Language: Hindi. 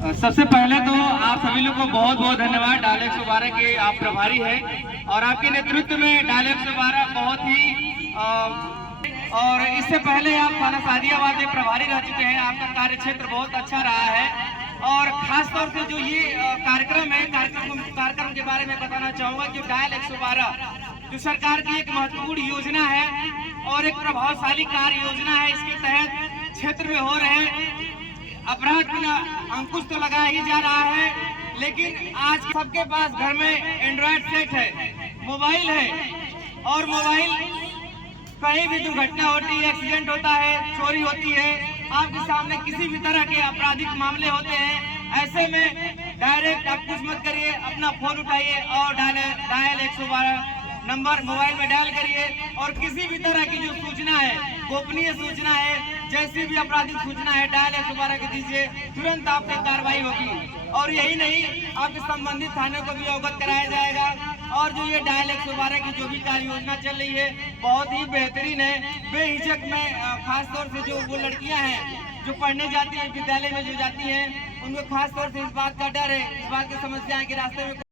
सबसे पहले तो आप सभी लोग को बहुत बहुत धन्यवाद। डायल 112 के आप प्रभारी हैं और आपके नेतृत्व में डायल 112 बहुत ही और इससे पहले आप थाना सादियाबाद में प्रभारी रह चुके हैं। आपका कार्य क्षेत्र बहुत अच्छा रहा है और खास तौर से जो ये कार्यक्रम है, कार्यक्रम के बारे में बताना चाहूंगा कि डायल 112 जो सरकार की एक महत्वपूर्ण योजना है और एक प्रभावशाली कार्य योजना है। इसके तहत क्षेत्र में हो रहे अपराध पर अंकुश तो लगाया ही जा रहा है, लेकिन आज सबके पास घर में एंड्रॉयड सेट है, मोबाइल है और मोबाइल कहीं भी दुर्घटना होती है, एक्सीडेंट होता है, चोरी होती है, आपके सामने किसी भी तरह के आपराधिक मामले होते हैं, ऐसे में डायरेक्ट आप कुछ मत करिए, अपना फोन उठाइए और डायल 112 नंबर मोबाइल में डायल करिए और किसी भी तरह की जो सूचना है, गोपनीय सूचना है, जैसी भी आपराधिक सूचना है, डायल 112 के दीजिए, तुरंत आप पे कार्रवाई होगी। और यही नहीं, आपके संबंधित थाने को भी अवगत कराया जाएगा। और जो ये डायल 112 की जो भी कार्य योजना चल रही है बहुत ही बेहतरीन है। बेहिचक में खास तौर से जो वो लड़कियां हैं जो पढ़ने जाती है, विद्यालय में जो जाती हैं, उनको खास तौर से इस बात का डर है, इस बात की समस्या है कि रास्ते में